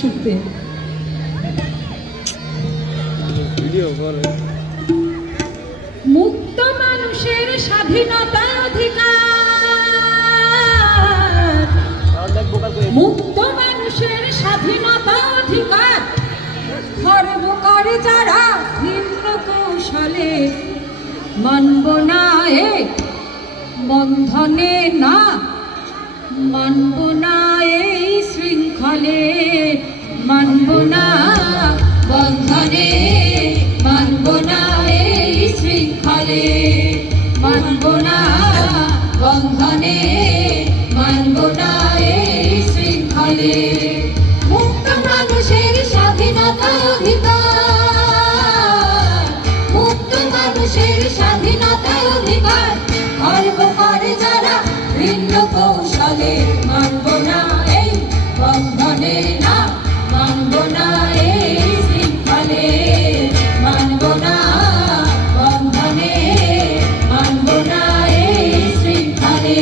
শুনতে। মুক্ত মানুষের স্বাধীনতা অধিকার, মুক্ত মানুষের স্বাধীনতা অধিকার খর্ব করে যারা ভিন্ন কৌশলে, মানব না এ বন্ধনে, না মানব না এই শৃঙ্খলে, মানব না বন্ধনে, মানব না এই শৃঙ্খলে, মানব না বন্ধনে, মানব না এই শৃঙ্খলে। মুক্ত মানুষের স্বাধীনতা অধিকার, মুক্ত মানুষের স্বাধীনতা অধিকার খর্ব করে যারা ভিন্ন কৌশলে, মানব না এই বন্ধনে, না মানব না এই শৃঙ্খলে, মানব না বন্ধনে, মানব না এই শৃঙ্খলে।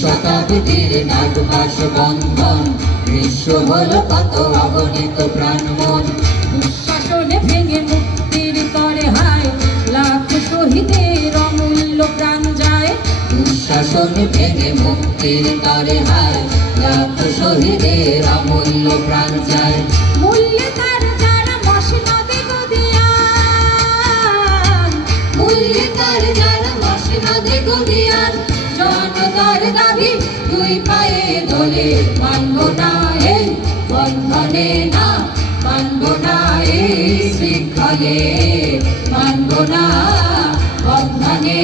শতাব্দীর নাটবাস বন্ধন, বিশ্ব হলো কত অগণিত প্রাণমন। দুঃশাসনে ভেঙে মুক্তির তরে হায়, লাখ শহীদের অমূল্য প্রাণ যায়। দুঃশাসন ভেঙে মুক্তির তরে হায়, লাখ শহীদের অমূল্য প্রাণ যায়। মূল্যে তার যারা মসনদে গদিয়ান, মূল্যে তার যারা মসনদে গদিয়ান, জনতার দাবি দুই পায়ে দোলে, মানব না এই বন্ধনে, না মানব না এই শৃঙ্খলে, মানব না বন্ধনে।